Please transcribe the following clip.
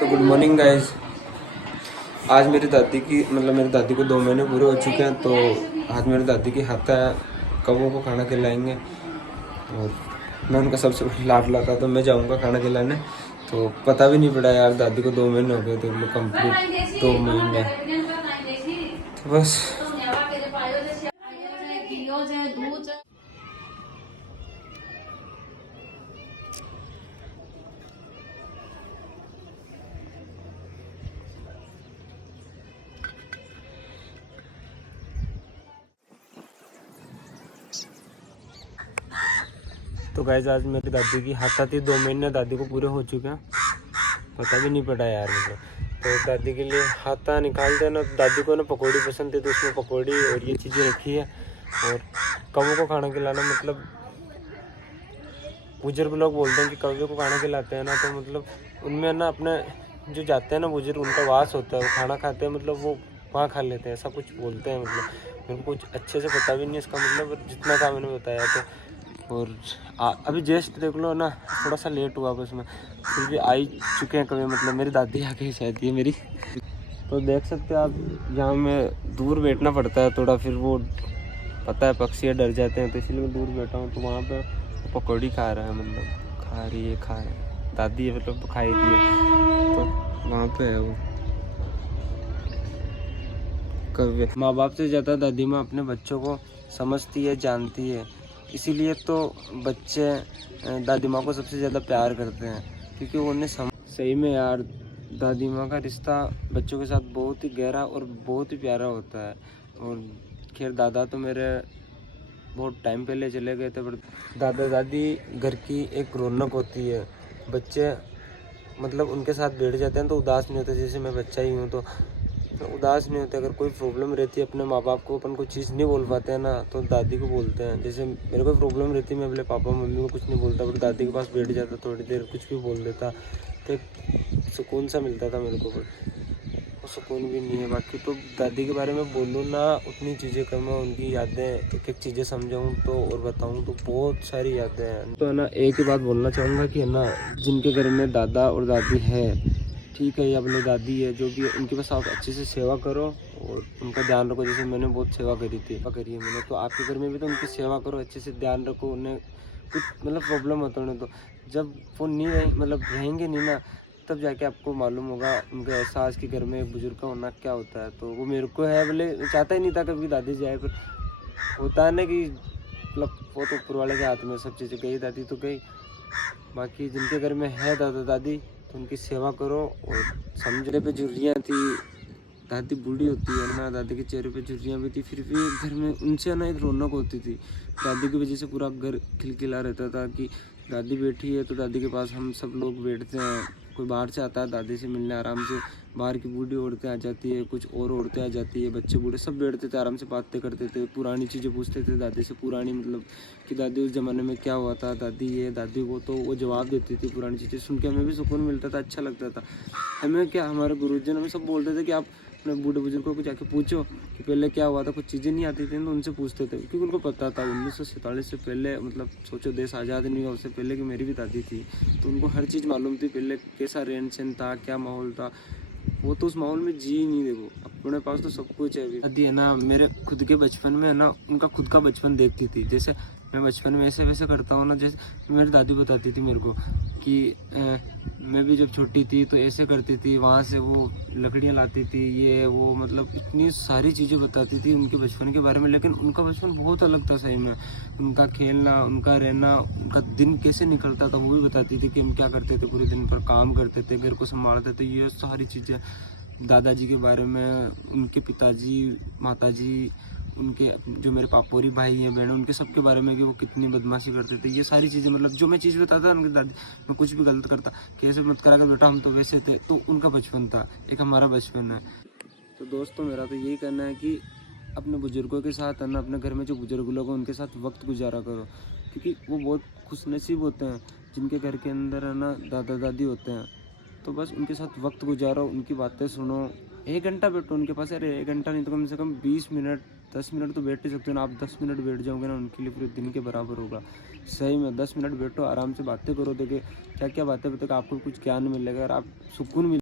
तो good morning guys. आज मेरी दादी को 2 महीने पूरे हो चुके हैं। तो आज मेरी दादी की हाथा है, कबों को खाना खिलाएंगे और मैं उनका सबसे लाडला था, तो मैं जाऊंगा खाना खिलाने। तो पता भी नहीं पड़ा यार, दादी को 2 महीने हो गए थे, कंप्लीट 2 महीने। तो बस तो गाइज आज मेरी दादी की हाथा थी, 2 महीने दादी को पूरे हो चुके हैं, पता भी नहीं पड़ा यार मुझे। तो दादी के लिए हाथा निकाल देना। दादी को ना पकौड़ी पसंद है, तो उसमें पकौड़ी और ये चीज़ें रखी है। और कौवों को खाना खिलाना, मतलब बुजुर्ग लोग बोलते हैं कि कौवे को खाना खिलाते हैं ना, तो मतलब उनमें ना अपने जो जाते हैं ना बुजुर्ग, उनका वास होता है, वो खाना खाते हैं, मतलब वो वहाँ खा लेते हैं, ऐसा कुछ बोलते हैं। मतलब मेरे को कुछ अच्छे से पता भी नहीं इसका मतलब, जितना था मैंने बताया। तो और अभी जस्ट देख लो ना, थोड़ा सा लेट हुआ बस में, फिर भी आ ही चुके हैं कभी, मतलब मेरी दादी आ गई शायद ये मेरी। तो देख सकते हैं आप, यहाँ में दूर बैठना पड़ता है थोड़ा, फिर वो पता है पक्षी डर जाते हैं, तो इसलिए मैं दूर बैठा हूँ। तो वहाँ पे पकौड़ी खा रहा है, मतलब खा रही है दादी है, मतलब खाई थी। तो वहाँ पे है वो कौवे। माँ बाप से ज़्यादा दादी माँ अपने बच्चों को समझती है, जानती है, इसीलिए तो बच्चे दादी माँ को सबसे ज़्यादा प्यार करते हैं, क्योंकि वो उन्हें सही में यार, दादी माँ का रिश्ता बच्चों के साथ बहुत ही गहरा और बहुत ही प्यारा होता है। और खैर दादा तो मेरे बहुत टाइम पहले चले गए थे, पर दादा दादी घर की एक रौनक होती है। बच्चे मतलब उनके साथ बैठ जाते हैं तो उदास नहीं होते, जैसे मैं बच्चा ही हूँ तो उदास नहीं होते। अगर कोई प्रॉब्लम रहती है अपने माँ बाप को, अपन कोई चीज़ नहीं बोल पाते हैं ना, तो दादी को बोलते हैं। जैसे मेरे को प्रॉब्लम रहती है, मैं अपने पापा मम्मी को कुछ नहीं बोलता, पर दादी के पास बैठ जाता, थोड़ी देर कुछ भी बोल देता, तो एक सुकून सा मिलता था मेरे को। वो सुकून भी नहीं है बाकी। तो दादी के बारे में बोलूँ ना, उतनी चीज़ें कम है। उनकी यादें एक एक चीज़ें समझाऊँ तो और बताऊँ तो बहुत सारी यादें हैं। तो है ना, एक ही बात बोलना चाहूँगा कि है ना, जिनके घर में दादा और दादी है, ठीक है, ये अपनी दादी है, जो भी है, उनके पास आप अच्छे से सेवा करो और उनका ध्यान रखो। जैसे मैंने बहुत सेवा करी है मैंने, तो आपके घर में भी तो उनकी सेवा करो, अच्छे से ध्यान रखो। उन्हें कुछ मतलब प्रॉब्लम होता है उन्हें, तो जब वो नहीं मतलब रहेंगे नहीं ना, तब जाके आपको मालूम होगा उनका एहसास कि घर में एक बुजुर्ग का होना क्या होता है। तो वो मेरे को है, बोले चाहता ही नहीं था कभी दादी जाए, पर होता है ना कि मतलब वो तो ऊपर वाले के हाथ में सब चीज़ें। गई दादी तो गई, बाकी जिनके घर में है दादा दादी, तो उनकी सेवा करो। और समझने पे झुर्रियाँ थी, दादी बूढ़ी होती है ना, दादी के चेहरे पे झुर्रियाँ भी थी, फिर भी घर में उनसे ना एक रौनक होती थी। दादी की वजह से पूरा घर खिलखिला रहता था कि दादी बैठी है, तो दादी के पास हम सब लोग बैठते हैं। कोई बाहर से आता है दादी से मिलने, आराम से बाहर की बूढ़ी औरतें आ जाती है, कुछ और औरतें आ जाती है, बच्चे बूढ़े सब बैठते थे, आराम से बातें करते थे, पुरानी चीज़ें पूछते थे दादी से, पुरानी मतलब कि दादी उस ज़माने में क्या हुआ था, दादी ये दादी को, तो वो जवाब देती थी। पुरानी चीज़ें सुन के हमें भी सुकून मिलता था, अच्छा लगता था हमें। क्या हमारे गुरुजन हमें सब बोलते थे कि आप अपने बूढ़े बुजुर्गों को जाके पूछो कि पहले क्या हुआ था। कुछ चीज़ें नहीं आती थी तो उनसे पूछते थे, क्योंकि उनको पता था 1947 से पहले, मतलब सोचो देश आज़ाद नहीं हुआ उससे पहले की मेरी भी दादी थी, तो उनको हर चीज़ मालूम थी, पहले कैसा रहन सहन था, क्या माहौल था। वो तो उस माहौल में जी नहीं, देखो अपने पास तो सब कुछ है। अभी दादी है ना, मेरे खुद के बचपन में है ना, उनका खुद का बचपन देखती थी। जैसे मैं बचपन में ऐसे वैसे करता हूँ ना, जैसे मेरी दादी बताती थी मेरे को कि मैं भी जब छोटी थी तो ऐसे करती थी, वहाँ से वो लकड़ियाँ लाती थी, ये वो, मतलब इतनी सारी चीज़ें बताती थी उनके बचपन के बारे में। लेकिन उनका बचपन बहुत अलग था सही में, उनका खेलना, उनका रहना, उनका दिन कैसे निकलता था वो भी बताती थी, कि हम क्या करते थे पूरे दिन पर, काम करते थे, घर को संभालते थे, ये सारी चीज़ें। दादाजी के बारे में, उनके पिताजी, माताजी, उनके जो मेरे पापोरी भाई हैं, बहन, उनके सबके बारे में, कि वो कितनी बदमाशी करते थे, ये सारी चीज़ें। मतलब जो मैं चीज़ बताता था उनकी दादी, मैं कुछ भी गलत करता कि ऐसे मत करा कर बेटा, हम तो वैसे थे, तो उनका बचपन था, एक हमारा बचपन है। तो दोस्तों मेरा तो यही कहना है कि अपने बुज़ुर्गों के साथ है ना, अपने घर में जो बुज़ुर्ग लोग हैं उनके साथ वक्त गुजारा करो, क्योंकि वो बहुत खुशनसीब होते हैं जिनके घर के अंदर है ना दादा दादी होते हैं। तो बस उनके साथ वक्त गुजारो, उनकी बातें सुनो, 1 घंटा बैठो उनके पास। अरे 1 घंटा नहीं तो कम से कम 20 मिनट, 10 मिनट तो बैठ ही सकते हो ना। आप 10 मिनट बैठ जाओगे ना, उनके लिए पूरे दिन के बराबर होगा। सही में 10 मिनट बैठो, आराम से बातें करो, देखिए क्या क्या बातें बताओगे, आपको कुछ ज्ञान मिलेगा और आप सुकून मिलेगा।